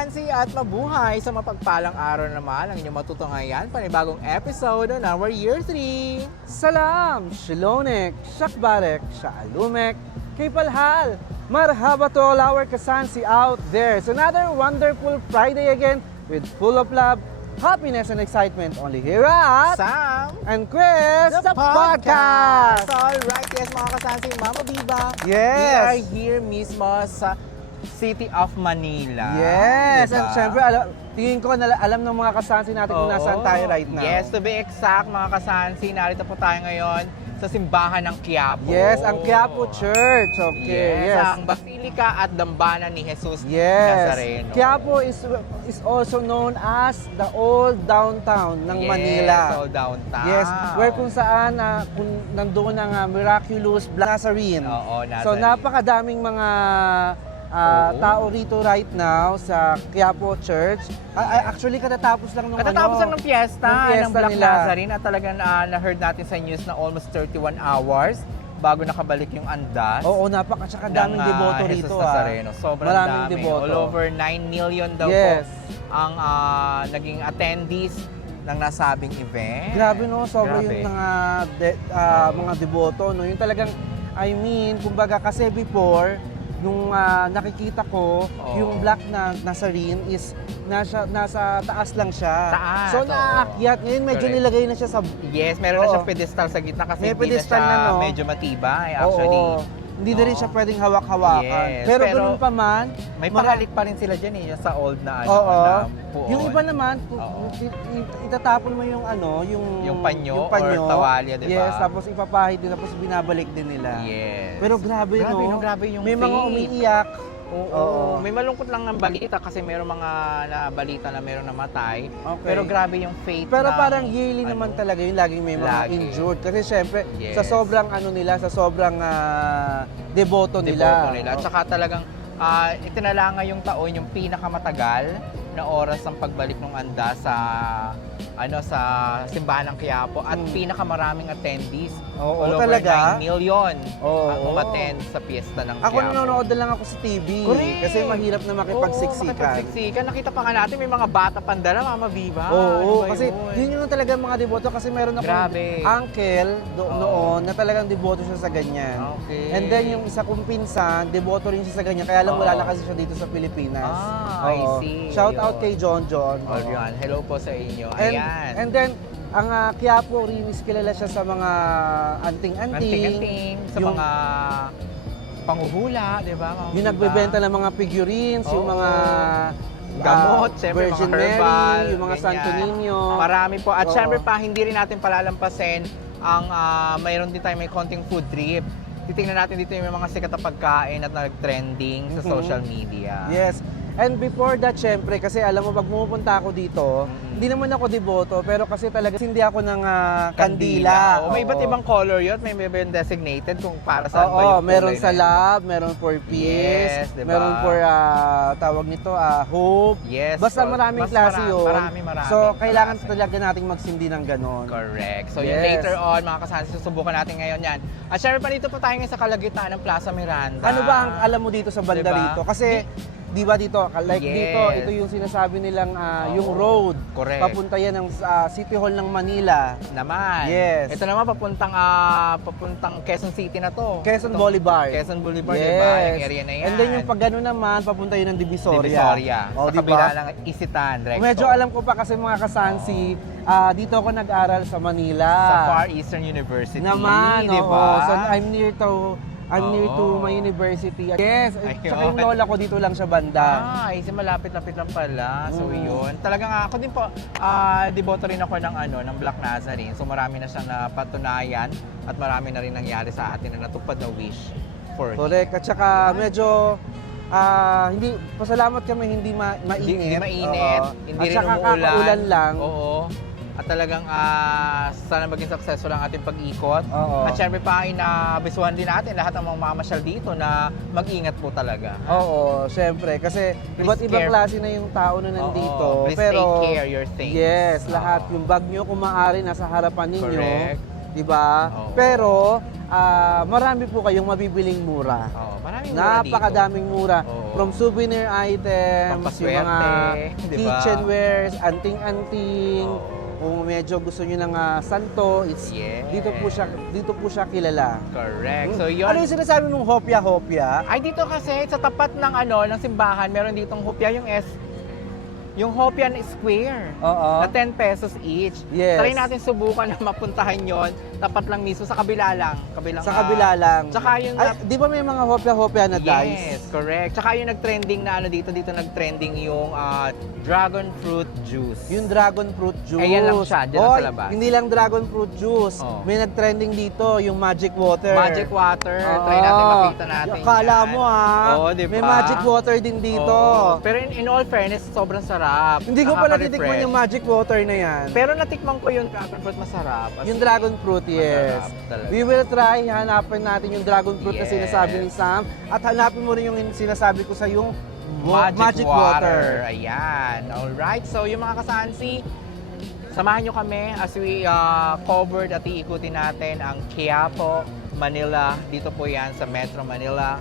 kasansi at mabuhay sa mapagpalang araw naman ang inyong matutunghayan panibagong episode ng our Year 3. Salam, Shilonek, Shakbarek, Shaalumek, Kipalhal. Marhaba to all our kasansi out there. It's another wonderful Friday again with full of love, happiness, and excitement only here at Sam, and Chris, the podcast. Alright, yes mga kasansi, Mama Biba. Yes. We are here mismo sa City of Manila. Yes, Diba? and syempre, tingin ko alam ng mga kasansi natin kung nasaan tayo right now. Yes, to be exact mga kasansi, narito po tayo ngayon sa simbahan ng Quiapo. Yes, ang Quiapo Church. Okay, yes. Ang Basilika at Dambana ni Jesus Yes. Nazareno. Quiapo is also known as the old downtown ng Manila. Yes, old downtown. Yes, where kung saan kung nandoon ang miraculous Black Nazarene. Oo, Nazarene. So napakadaming mga tao rito right now sa Quiapo Church. Actually, katatapos lang nung Katatapos lang ng piyesta ng Black nila. Nazarene at talagang na-heard natin sa news na almost 31 hours bago nakabalik yung andas. Oo, tsaka daming deboto Jesus rito. Nazareno. Sobrang Maraming dami. deboto. All over 9 million daw Yes. po ang naging attendees ng nasabing event. Grabe no, sobra Grabe. yung mga deboto. No? Yung talagang, kumbaga kasi before, nung nakikita ko, yung Black Nazarene is nasa taas lang siya. Taas, So naaakyat. Ngayon medyo Correct. nilagay na siya sa... Yes, meron na Oo. siyang pedestal sa gitna kasi May hindi na pedestal siya na, no? medyo matibay actually. Oo. Hindi na rin siya pwedeng hawak-hawakan. Yes, pero pero ganun pa man, May pahalik pa rin sila dyan yung sa old na Oo. na puon. Yung iba naman, Oo. itatapon mo yung Yung panyo or tawalya, di ba? Yes, tapos ipapahid din, tapos binabalik din nila. Yes. Pero grabe, Grabe, no? no? Grabe yung May mga faith. umiiyak. Oo. May malungkot lang ng balita kasi merong mga balita na merong namatay. Okay. Pero grabe yung faith Pero ng, parang yearly naman talaga yung laging may mga Lagi. injured. Kasi syempre, Yes. sa sobrang sa sobrang deboto nila. At saka talagang itinalanga yung taon yung pinakamatagal na oras ng pagbalik ng anda sa sa simbahan ng Quiapo at pinakamaraming attendees. Oo, all over talaga? 9 million Oo. ang umattend sa piyesta ng Ako Quiapo. nanonood na lang ako sa TV. Correct. Kasi mahirap na makipagsiksikan. Oo, makipagsiksikan. Nakita pa nga natin may mga bata pandala, Mama Viva. Ano Oo, ba kasi yun? yun yung talaga mga deboto. Kasi meron akong Grabe. uncle Oo. noon na talagang deboto siya sa ganyan. Okay. And then yung isa kong pinsan, deboto rin siya sa ganyan. Kaya lang wala Oo. na kasi siya dito sa Pilipinas. I Oo. see. Shout out Yun. kay John John. Oh, Oo. yan. Hello po sa inyo. And, Ayan. and then, ang Quiapo rin is kilala siya sa mga anting-anting. Anting-anting, sa yung- mga panguhula, di ba? Mama Yung Viva? nagbebenta ng mga figurines, yung Oo. mga Gamot, syempre, Virgin mga herbal, Mary, yung mga ganyan. Santo Niño. Marami po. At Oo. syempre pa, hindi rin natin palalampasin ang mayroon din tayo may konting food trip. Titingnan natin dito yung mga sikat na pagkain at nag-trending sa Mhm. social media. Yes. And before that, syempre, kasi alam mo, pag pumupunta ako dito, hindi naman ako deboto, pero kasi talaga hindi ako ng kandila. Oo, may iba't Oo. ibang color yun. May iba yung designated kung para saan ba Oo, yung meron kulay sa na yun. love, meron for peace, Yes, diba? meron for, tawag nito, hope. Yes. Basta so, maraming mas klase yun. Marami. So, kailangan talaga nating magsindi ng ganon. Correct. So, yun Yes. later on, mga kasansi, susubukan natin ngayon yan. At syempre pa dito po tayo ngayon sa kalagitnaan ng Plaza Miranda. Ano ba ang alam mo dito sa banda Diba? rito? Kasi, di ba dito, like Yes. dito, ito yung sinasabi nilang yung Oo. road. Correct. Papunta yan ng City Hall ng Manila. Naman. Yes. Ito naman papuntang Quezon City na to. Quezon Boulevard. Quezon Boulevard, di ba? Yung area na yan. And then yung pag gano'n naman, papunta yun ng Divisoria. Divisoria. O, sa diba? kabila ng Isitan, Recto. Medyo alam ko pa kasi mga kasansi, dito ako nag-aral sa Manila. Sa Far Eastern University. Naman, di oo. ba? So I'm near to my university. Yes, Ayun. tsaka yung lola ko dito lang sa banda. Malapit-lapit lang pala. So, Mm. yun. Talagang ako din po, deboto rin ako ng Black Nazarene. So, marami na siyang napatunayan at marami na rin nangyari sa atin na natupad na wish for him. Correct. At saka medyo pasalamat kami hindi mainit. Hindi mainit, Oo. hindi At rin saka umuulan. kakaulan lang. Oo. At talagang sana maging successful ang ating pag-ikot. Oo. At syempre pa, inabisuhan din natin lahat ng mga mamasyal dito na mag-ingat po talaga. Oo, syempre. Kasi Please iba't ibang care. klase na yung tao na nandito. Please pero, take care your things. yes, lahat. Oo. Yung bag nyo, kung maaari, nasa harapan ninyo. Correct. di ba? Oo. Pero marami po kayong mabibiling mura. Oo, maraming mura dito. Napakadaming mura. Oo. From souvenir items, yung mga Pampaswerte, di ba? kitchenwares, anting-anting. Oo. Kung medyo gusto niyo ng santo, Yes. dito po siya kilala. Correct. So yun. Ano yung sinasabi mong hopya-hopya? Ay, dito kasi sa tapat ng ng simbahan, meron ditong hopya yung Hopian Square. Oo. Na 10 pesos each. Yes. Try natin subukan na mapuntahan yon. Tapat lang mismo, sa kabila lang. Sa kabila lang. Tsaka yung... Ay, di ba may mga hopya-hopya na dice? Yes, correct. Tsaka yung nag-trending na dito nag-trending yung dragon fruit juice. Yung dragon fruit juice. Ayan lang siya, dyan lang sa Oy, labas. hindi lang dragon fruit juice. Oh. May nag-trending dito, yung magic water. Magic water. Oo. Try natin, makita natin Akala yan. mo Oo, di ba? May magic water din dito. Oo. Pero in all fairness, sobrang sarap. Hindi ko pala Nakaka-refresh. titikman yung magic water na yan. Pero natikman ko yung dragon fruit, masarap. As Yung in, dragon fruit, yes. masarap talaga. We will try, hanapin natin yung dragon fruit na Yes. sinasabi ni Sam. At hanapin mo rin yung sinasabi ko sa yung Magic water. Ayan. Alright. So, yung mga kasansi, samahan nyo kami as we covered at iikutin natin ang Quiapo, Manila. Dito po yan sa Metro Manila.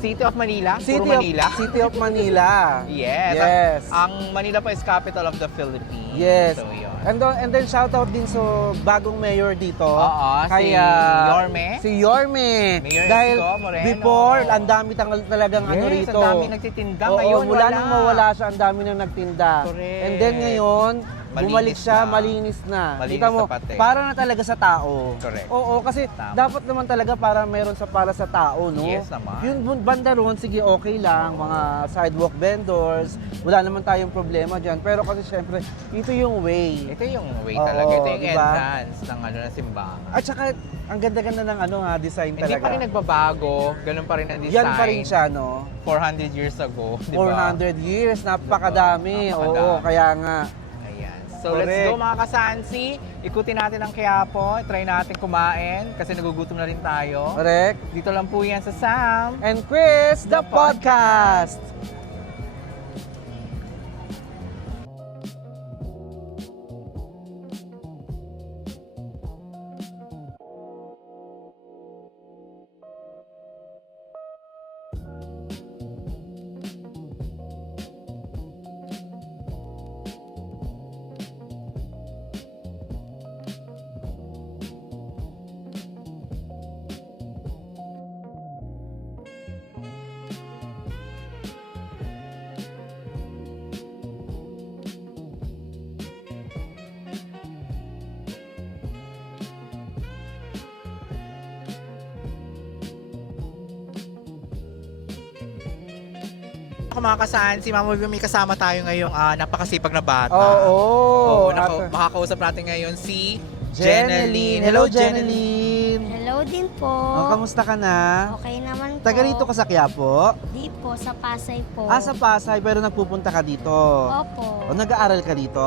City of Manila? Puro Manila? City of Manila. Yes. Yes. Ang Manila po is capital of the Philippines. Yes. So, yun. And then shoutout din sa bagong mayor dito. Oo, si Yorme. Si Yorme. Mayor Dahil Isko Moreno. before, ang dami talagang ano Yes, rito. ang dami nagtitinda. Oo, Ngayon, mula wala. nang mawala siya, ang dami nang nagtinda. Correct. And then ngayon, bumalik Malinis siya, na. malinis na. Malinis Kita mo, na pati. para na talaga sa tao. Correct. Oo, kasi Tama. dapat naman talaga para meron para sa tao, no? Yes naman. Yung banda roon, sige, okay lang, mga sidewalk vendors, wala naman tayong problema dyan. Pero kasi syempre, ito yung way. Ito yung way Oo, talaga. Ito yung diba? entrance ng simbahan. At saka, ang ganda-ganda ng design Hindi talaga. pa rin nagbabago. Ganun pa rin ang design. Yan pa rin siya, no? 400 years ago. Di ba? 400 years, napakadami. Napakadami. Oo, kaya nga. Ayan. So, let's Correct. go mga kasansi. Ikutin natin ang Quiapo. Try natin kumain kasi nagugutom na rin tayo. Correct. Dito lang po yan sa Sam. And Chris, the The podcast. Ako mga kasansi, Mama Vivi, may kasama tayo ngayong napakasipag na bata. Oo. Makakausap natin ngayon si Jeneline. Hello, Jeneline. Hello din po. Kamusta ka na? Okay naman po. Taga rito ka sa Quiapo? Di po, sa Pasay po. Sa Pasay, pero nagpupunta ka dito. Opo. O nag-aaral ka dito?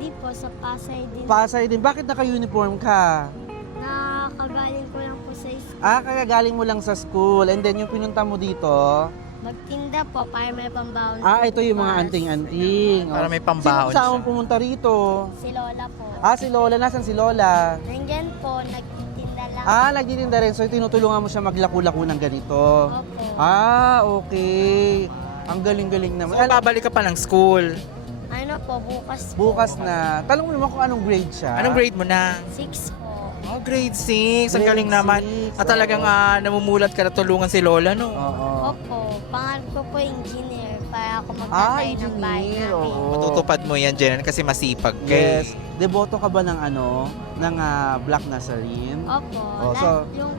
Di po, sa Pasay din. Pasay din. Bakit naka-uniform ka? Nakakagaling ko lang po sa school. Kagagaling mo lang sa school. And then yung pinunta mo dito, Magtinda po para may pambaon. ito yung mga anting-anting. Para may pambaon Sino kasama siya. pumunta rito? Si Lola po. Si Lola. Nasaan si Lola? Nandyan po, nagtitinda lang. Nagtitinda rin. So, tinutulungan mo siya maglaku-laku ng ganito. Opo. Okay. Ang galing-galing naman. So, babalik ka pa ng school. Ano po, bukas po. Bukas na. Tanong mo naman kung anong grade siya. Anong grade mo na? 6 po. Oh, grade 6. Ang Grade galing naman. 6, At talagang namumulat ka na tulungan si Lola, no? Oo. Opo. Pangalan ko po engineer para ako magtatay ng bahay engineer. namin. Oo. Matutupad mo yan, Jen, kasi masipag ka. Yes. Deboto ka ba ng ng Black Nazarene? Opo. so- Yung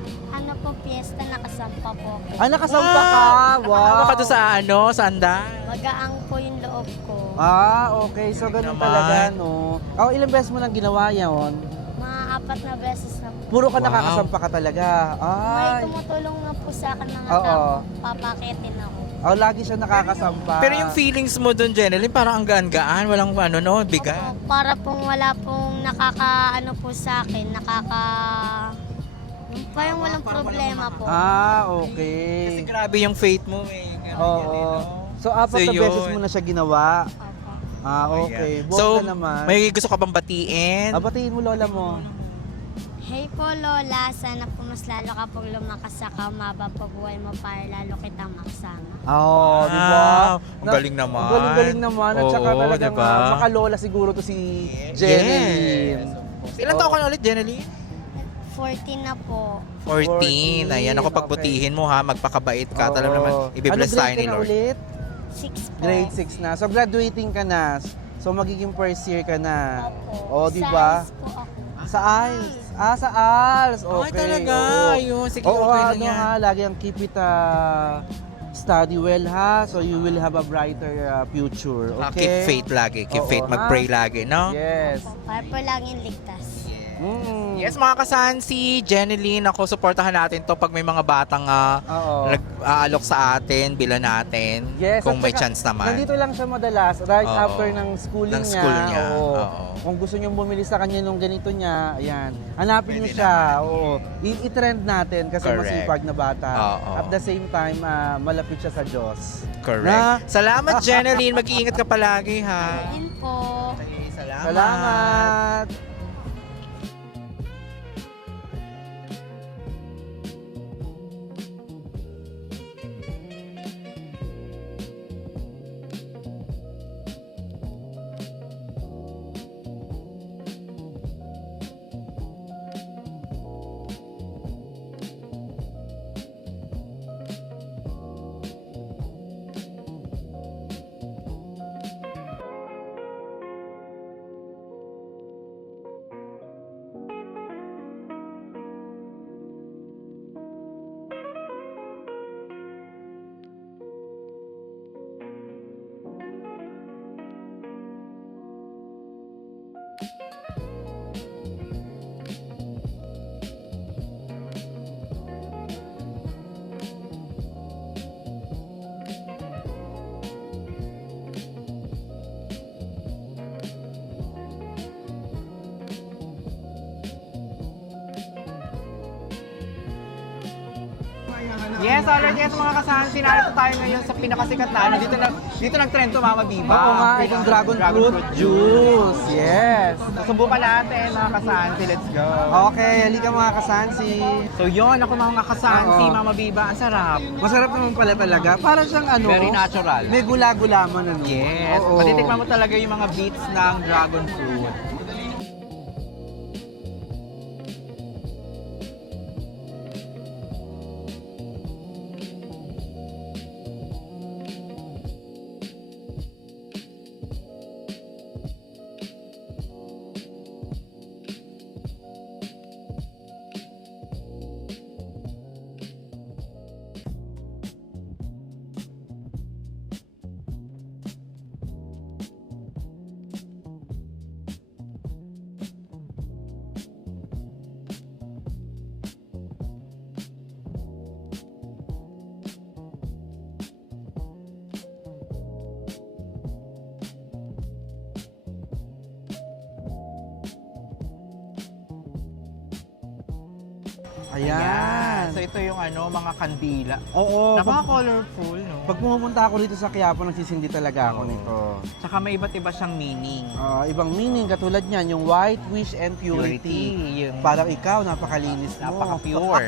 po, piyesta, nakasampa po ako. Nakasampa ka! Wow! Nakakama ka doon sa andan. Magaang po yung loob ko. Okay. So, ganun Naman. talaga, no? Ilang beses mo nang ginawa yun? Mga 4 na beses na po. Puro ka Wow. nakakasampa ka talaga. May tumutulong na po sa akin mga Oo. tao. Papakitin ako. Lagi siya nakakasampa. Pero yung feelings mo doon, Jeneline, parang ang gaan-gaan. Walang bigat. Opo, para pong wala pong po sa akin, yung parang walang problema po. Kasi Okay. grabe yung faith mo, eh. Oo. So, 4 na yun. beses mo na siya ginawa. Opo. Okay. So, Bongga naman. may gusto ka bang batiin? Batiin mo lola mo. Hey po Lola, sana po mas lalo ka pong lumakas sa kamaba po buhay mo para lalo kitang maksama. Oh, di ba? Ang galing naman. Ang galing-galing naman. At saka Oo, talagang diba? makalola siguro to si Jeneline. Yes. Ilan taon ka na ulit, Jeneline? 14 na po. 14. Ayan, ako okay. pagbutihin mo ha, magpakabait ka. Oo. Talagang naman, ibibless Ano, grade tayo ni ka na Lord. ulit? 6 po. Grade 6 na. So, graduating ka na. So, magiging first year ka na. Opo. Oh, di ba? Sa ICE po ako. Sa ALS. Sa ALS. Okay. Ay, talaga. Oo. Ayun, sige, Oo, okay lang ano yan. ha, lagi ang keep it study well ha. So, you will have a brighter future. Okay? Keep faith lagi. Keep Oo, faith. Mag-pray lagi, no? Yes. Para po laging ligtas. Yes, mga kasansi, Jeneline, ako, supportahan natin to pag may mga batang Oo. nag-aalok sa atin, bilan natin, Yes, kung at may saka, chance naman. Nandito lang siya madalas, right Oo. after ng schooling Ng school niya, Oo. oo. Kung gusto niyo bumili sa kanya nung ganito niya, ayan. Hanapin niyo Pwede siya. naman, Oo. I-trend natin kasi Correct. masipag na bata. Oo. At the same time, malapit siya sa Diyos. Correct. Na? Salamat, Jeneline. Mag-iingat ka palagi, ha? Ayun po. Okay, salamat. Salamat! Yes, alright, yes, mga kasansi. Narito tayo ngayon sa pinakasikat na ano. Dito nag-trend to, Mama Biba. Oo nga, itong dragon fruit juice. Yes. Subukan natin, mga kasansi. Let's go. Okay, halika mga kasansi. So yun, ako mga kasansi, Oo. Mama Biba. Ang sarap. Masarap naman pala talaga. Para siyang ano, Very natural. may gula-gulaman ano. Yes. Oo. Patitikman mo talaga yung mga beats ng dragon fruit. Ayan. So ito yung ano, mga kandila. Oo. Napaka-colorful, no? Pag pumupunta ako dito sa Quiapo, nagsisindi talaga ako Oo. nito. Tsaka may iba't iba siyang meaning. Ibang meaning, katulad niyan, yung white, wish, and purity. Yung Parang ikaw, napakalinis mo. napaka-pure.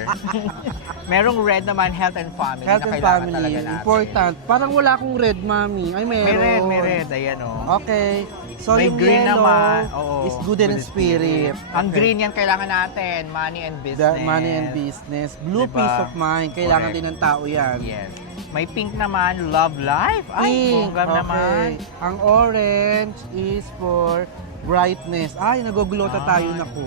Merong red naman, health and family. Health na and kailangan family, talaga natin. important. Parang wala akong red, mami. Ay, meron. May red. Ayan, oh. Okay. So, May yung green yellow naman. Oo. is good and spirit. Ang Okay. green yan kailangan natin. Money and The business. money and business. Blue, Diba? peace of mind. Kailangan Correct. din ng tao yan. Yes. May pink naman, love life. Ay, Pink. bongga naman. Ang orange is for brightness. Ay, naguglota tayo na ko.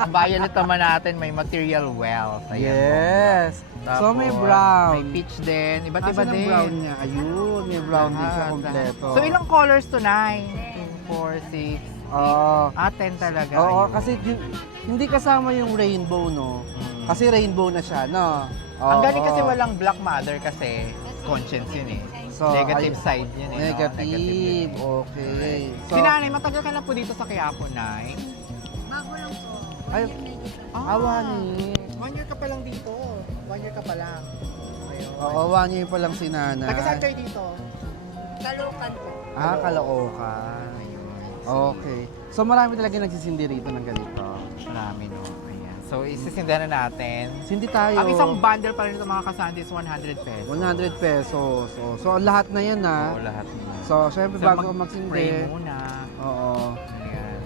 Ang violet naman natin, may material wealth. Ayan, Yes. bongga. So, may Tapos, brown. May peach din. Iba't iba Asan ang din. brown niya? Ayun, may brown din siya Lahat. kompleto. So, ilang colors to, 9? 2, 4, 6, Oo. 10 talaga. Oo, Ayun. kasi hindi kasama yung rainbow, no? Mm. Kasi rainbow na siya, no? Ang Oo. galing kasi walang black mother kasi conscience yun eh. So, Negative side yun eh. no? Negative. Okay. Si Nanay, matagal ka na po dito sa Quiapo, Nay? Bago lang po. Ay, awani. 1 year ka pa lang dito. 1 year ka pa lang. Ayun. Oo, awani pa lang si Nana. Taga saan kayo dito? Kalukan po. Caloocan. Okay. So marami talaga nagsisindi rito ng ganito. Marami no. Ayan. So, isisindihan na natin. Sindi tayo. Ang isang bundle pa rin ito mga kasanti is 100 pesos. 100 pesos. So lahat na yan Oo, na. lahat na. So, syempre So, bago mag-spray magsindi. muna. Oo. Ayan.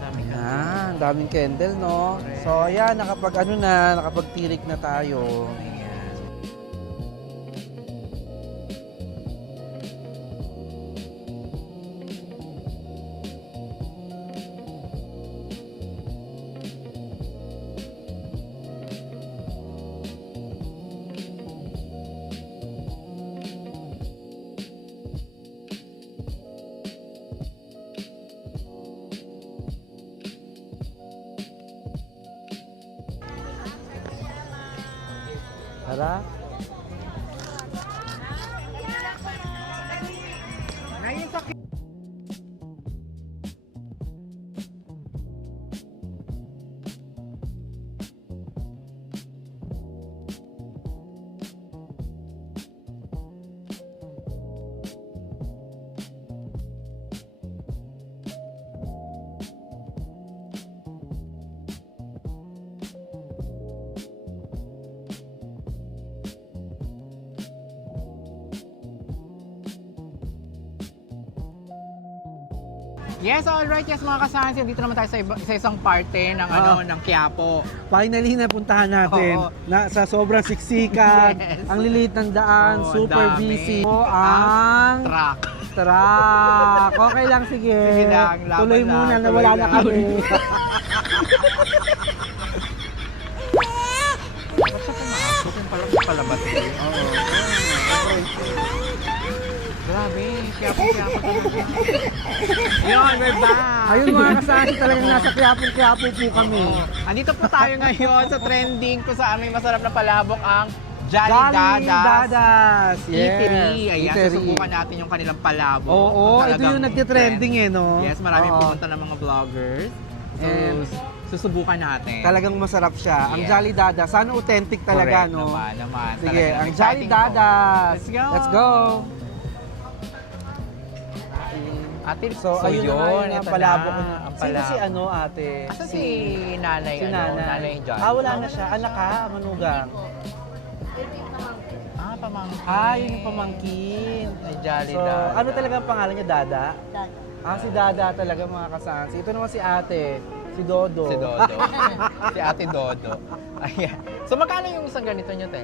Dami ka. Yan, daming candle, no? Correct. So, ayan, nakapagtirik na tayo. Ayan. Tara. Yes, alright. Yes, mga kasansi. Dito naman tayo sa isang parte ng, ng Quiapo. Finally, napuntahan natin Oo. na sa sobrang siksikan, Yes. ang lilit ng daan, Oo, super dami. busy. ang Truck. truck. Okay lang, sige. Sige lang, laban Tuloy lang, muna, tuloy nawala na lang. kami. Ba't siya pumasok? Yung palabas eh. Oo. Grabe, Quiapo talaga. Yun, we're back. Ayun mga kasasi, talagang nasa Quiapo po kami. Oo. Andito po tayo ngayon sa trending kung saan may masarap na palabok ang Jolly Dadas. Dadas. Yes. Eatery. Ayan, Eatery. susubukan natin yung kanilang palabok. Oo, ito Talagang yung nagtitrending trend. no? Yes, maraming Oo. pumunta ng mga vloggers. So, And susubukan natin. Talagang masarap siya. Ang Yes. Jolly Dadas. Sana authentic talaga, Correct no? naman. Sige, Talagang ang exciting Jolly to. Dadas. Let's go. Let's go. Ate, So, ayun na nga yung ito palabok ko. na, ang Sino si palabok. ano, ate? Asa si nanay, Si ano, nanay. nanay Jolly? Wala na siya. Anak ka, manugang. Pamangkin. Yun yung pamangkin. Ay, Jolly So, Dada. ano talaga ang pangalan niya, Dada? Si Dada talaga mga kasansi. Ito naman si ate, si Dodo. Si Dodo. Si Ate Dodo. Ayan. So, magkano yung isang ganito nyo, te?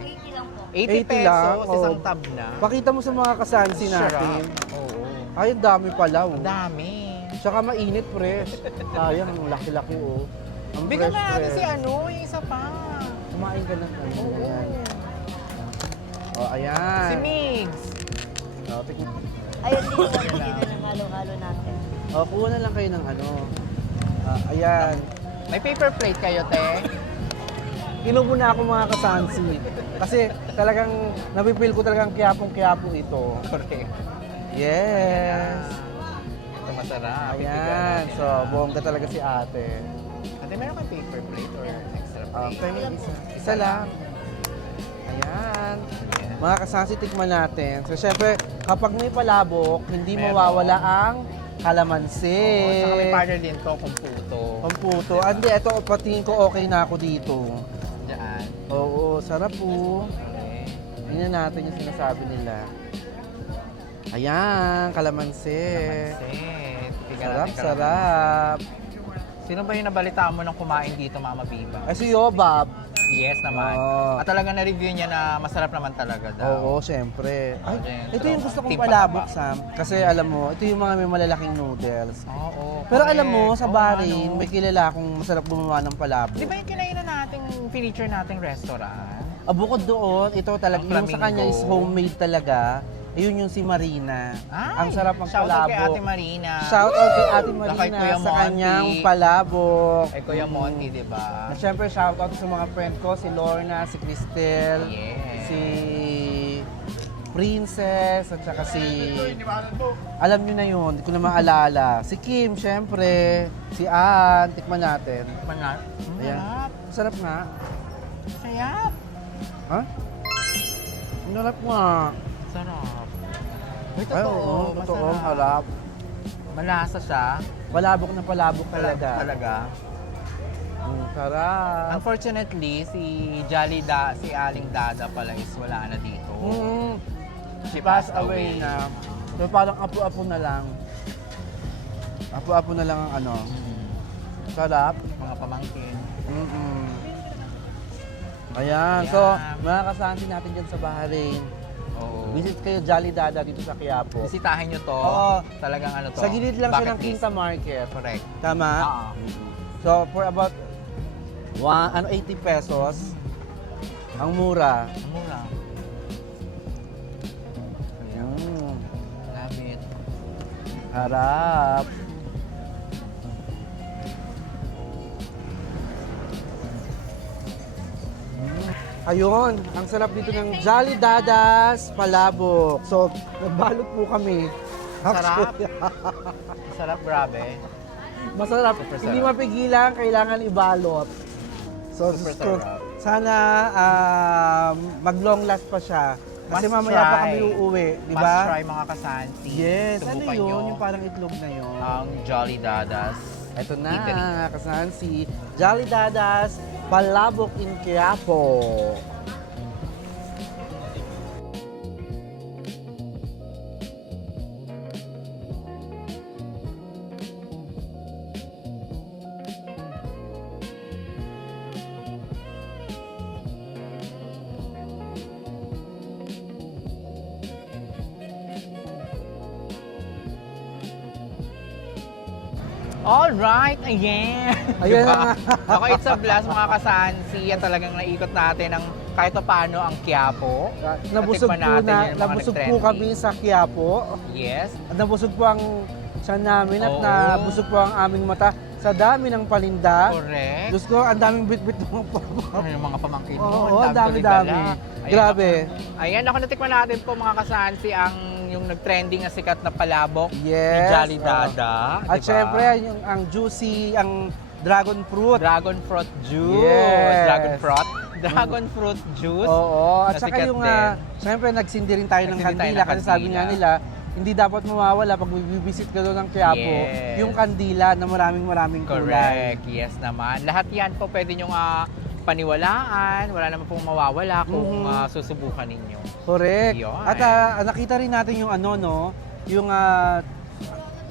80 80 lang, pesos, isang oh. tab na. Pakita mo sa mga kasansi natin. Sarap. Oo. Ay, ang dami pala. Oh. Ang dami. Tsaka mainit, fresh. Sayang, ang laki-laki, oh. Ang Bigyan fresh, nga natin fresh. si ano, yung isa pa. Kumain ka na. Oo. Ayan. Oh, ayan. Si Migs. Oh, tingnan. Ayun din yung hindi na ng halo-halo natin. Oh, kuha na lang kayo ng ano. Ayan. May paper plate kayo, te? Inom muna ako mga kasansi. Kasi talagang napipil ko talagang kiyapong-kiyapo ito. Correct. Yes. Ito masarap. Ayan. So, bongga talaga si ate. Ate, meron kang paper plate or extra plate? Okay, isa lang. Ayan. Mga kasansi, tikman natin. So, syempre, kapag may palabok, hindi Meron. mawawala ang kalamansi. Oo, saka may partner din to, kung puto. Pamputo. Andi, ito, patingin ko okay na ako dito. Diyan. Oo, sarap po. Okay. Tingnan natin yung sinasabi nila. Ayan, kalamansi. Pansit. Tingnan Sarap, natin kalamansi. sarap. Sino ba yung nabalitaan mo ng kumain dito, Mama Biba? Ay, si Yobab. Yes naman. Oo. At talaga na-review niya na masarap naman talaga daw. Oo, syempre. Ay, Ayan, ito yung gusto kong Team palabok, Pataba. Sam. Kasi alam mo, ito yung mga may malalaking noodles. Oo. Pero correct. alam mo, sa Oo, Bahrain, ano. may kilala akong masarap gumawa ng palabok. Di ba yung kinainan nating feature nating restaurant? Bukod doon, ito talaga, Ang yung sa kanya is Flamingo. homemade talaga. Ayun yung si Marina. Ay, Ang sarap shoutout kay Ate magpalabok. Marina. Shout out kay Ate Kay Marina Kuya sa Monty. kanyang palabok. Kay Kuya Monty, di ba? At syempre, shout out sa mga friend ko, si Lorna, si Cristel, Yes. si Princess, at saka si... Alam nyo na yun, hindi ko na maalala. Si Kim, syempre. Si Ann, tikman natin. Manat. Ayan. Sarap nga. Sayap. Ha? Ang sarap nga. Sarap. Uy, Ay, totoo. oo, totoo. Masarap. Harap. Malasa siya. Palabok na palabok talaga. Talaga. Sarap. Unfortunately, si si Aling Dada pala is wala na dito. She Pass away na. So parang apo-apo na lang. Apo-apo na lang ang ano. Sarap. Mga pamangkin. Mm-mm. Ayan. Ayan. So, mga kasanti natin dyan sa Bahrain. Oo. Visit kayo Jolly Dada dito sa Quiapo. Bisitahin nyo to. Oo. Talagang ano to. Sa gilid lang siya bucket ng list. Quinta Market. Correct. Tama? Oo. So, for about 80 pesos, ang mura. Ang mura. Mm. Love it. Harap. Ayun, ang sarap dito ng Jolly Dadas Palabok. So, nagbalot po kami. Sarap. Sarap, grabe. Masarap. Super Hindi sarap. mapigilan, kailangan ibalot. So, Super Diyos ko, sarap. sana mag-long last pa siya. Kasi Must mamaya pa try. kami uuwi, di Must ba? try mga kasanti. Yes, ano Subukan yun? nyo Yung parang itlog na yun. ang Jolly Dadas. Ito na, Eatery. kasahan si Jolly Dadas Palabok in Quiapo. Alright, ayan. Ayan Diba? na nga. Okay, it's a blast mga kasansi. At talagang naikot natin ang kahit pa paano ang Quiapo. Nabusog Natikman po, natin yung mga nabusog po nag-trending. kami sa Quiapo. Yes. At nabusog po ang tiyan namin at Oo. nabusog po ang aming mata sa dami ng palinda. Correct. Diyos ko, ang daming bit-bit ng Ano yung mga pamangkin mo? Oo, Ang dami-dami. tuloy-dala. Ayan, Grabe. Ayan, ako natikman natin po mga kasansi ang yung nag-trending na sikat na palabok ni Yes. Jolly oo. Dada. At diba? syempre, yung, ang juicy, ang dragon fruit. Dragon fruit juice. Yes. Dragon fruit juice. Oo. At saka Nasikat yung, din. syempre, nagsindi rin tayo ng Nagsindi tayo kandila. ng Kasi sabi nga kandila. nila, hindi dapat mawawala pag bibisit ka doon ng Quiapo, Yes. yung kandila na maraming kulay. Correct. Yes naman. Lahat yan po pwede nyo paniwalaan. Wala naman pong mawawala kung Mhm. susubukan ninyo. Correct. Yun. At nakita rin natin yung ano, no? Yung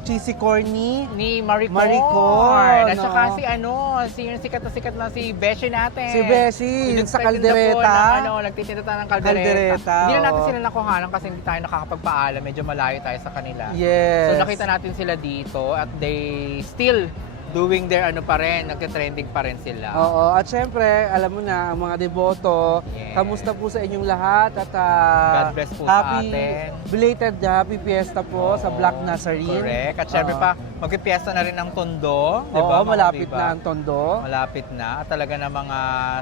cheesy corny. Ni Marie Marie Corn. Corn, At saka no? yung sikat na si Beshi natin. Si Beshi, yung sa nagtitinda po kaldereta. ng nagtitinda tayo ng kaldereta. Kaldereta, Hindi na natin oo. sila nakuhanan kasi hindi tayo nakakapagpaalam. Medyo malayo tayo sa kanila. Yes. So nakita natin sila dito at they still doing their ano pa rin, nagte-trending pa rin sila. Oo. At syempre, alam mo na, ang mga deboto, Yes. kamusta po sa inyong lahat? At God bless po sa happy, atin. belated happy fiesta po sa Oo, Black Nazarene. Correct. At syempre Oo. pa, magpipiesta na rin ang Tondo. Di Oo, ba, mga malapit diba? na ang tondo. Malapit na. At talaga na mga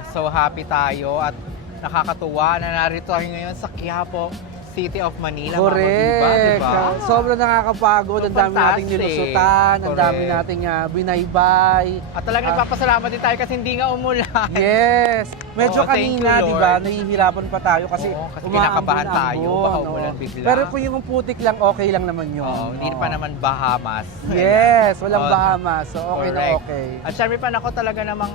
so happy tayo at nakakatuwa na narito tayo ngayon sa Quiapo, City of Manila. Correct. Diba? Sobrang nakakapagod. So, Ang dami nating fantastic. nilusutan. Ang dami Correct. nating binaybay. At talagang nagpapasalamat din tayo kasi hindi nga umulan. Yes. Medyo Oo, thank kanina, you, di ba, Lord. nahihirapan pa tayo kasi, Oo, kasi umaambon kinakabahan ang tayo, ambon, baka oo. umulan bigla. Pero kung yung putik lang, okay lang naman yun. Oo, hindi Oo. pa naman Bahamas. Yes, walang Oo. Bahamas. So, okay na Correct. okay. At syempre pa nako talaga namang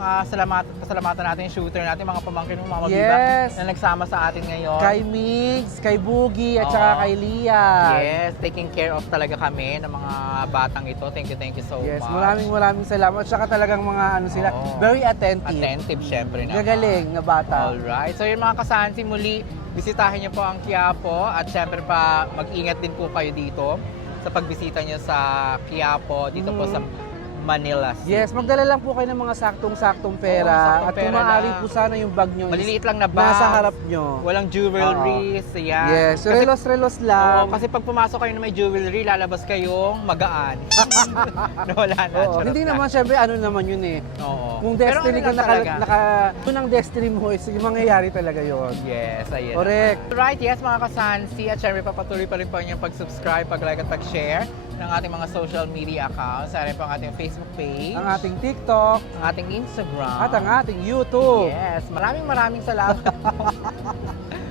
pasalamatan natin yung shooter natin, mga pamangkin mo, mga mabiba Yes. na nagsama sa atin ngayon. Kay Migs, kay Boogie, at Oo. saka kay Lian. Yes, taking care of talaga kami ng mga batang ito. Thank you so Yes, much. maraming salamat. At saka talagang mga ano sila, Oo. very attentive. Attentive syempre naman. Gagaling na bata. Alright. So yun mga kasansi, muli, bisitahin niyo po ang Quiapo at syempre pa mag-ingat din po kayo dito sa pagbisita niyo sa Quiapo, dito po sa Manila City. Yes, magdala lang po kayo ng mga saktong-saktong pera. Oo, saktong at kung pera maaari lang. po sana yung bag nyo is Maliliit lang na bag. nasa harap nyo. Walang jewelries. Yan. Yes, Kasi- relos-relos lang. Oo, kasi pag pumasok kayo na may jewelry, lalabas kayong magaan. Nawala na. Oo, charot hindi lang. naman, syempre, ano naman yun eh. Oo. Kung Pero destiny ano ko, lang talaga. kung ang destiny mo is yung mangyayari talaga yon. Yes, ayan. Correct. Right, yes mga kasansi. At syempre papatuloy pa rin po yung pag-subscribe, pag-like at pag-share ng ating mga social media accounts. Sa rin po ang ating Facebook page, Ang ating TikTok ang ating Instagram, at ang ating YouTube. Yes, maraming salamat po.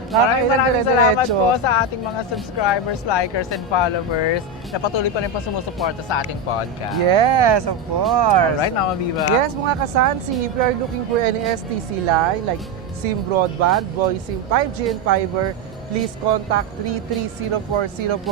Nakakailan maraming salamat dire-diretso. po sa ating mga subscribers, likers, and followers na patuloy pa rin po sumusuporta sa ating podcast. Yes, of course. Alright, Mama Viva? Yes, mga kasansi, if you are looking for any STC line like SIM Broadband, Voice SIM 5G and Fiber, please contact 33040473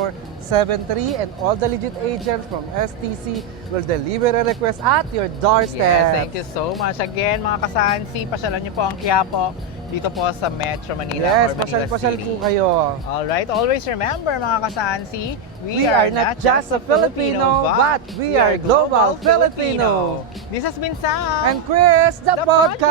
and all the legit agents from STC will deliver a request at your doorstep. Yes, thank you so much. Again, mga kasansi, pasyalan niyo po ang Quiapo dito po sa Metro Manila Yes, or Manila pasyal-pasyal City. po kayo. Alright, always remember mga kasansi, We are not just a Filipino, but we are global Filipino. This has been Sam And Chris, the podcast!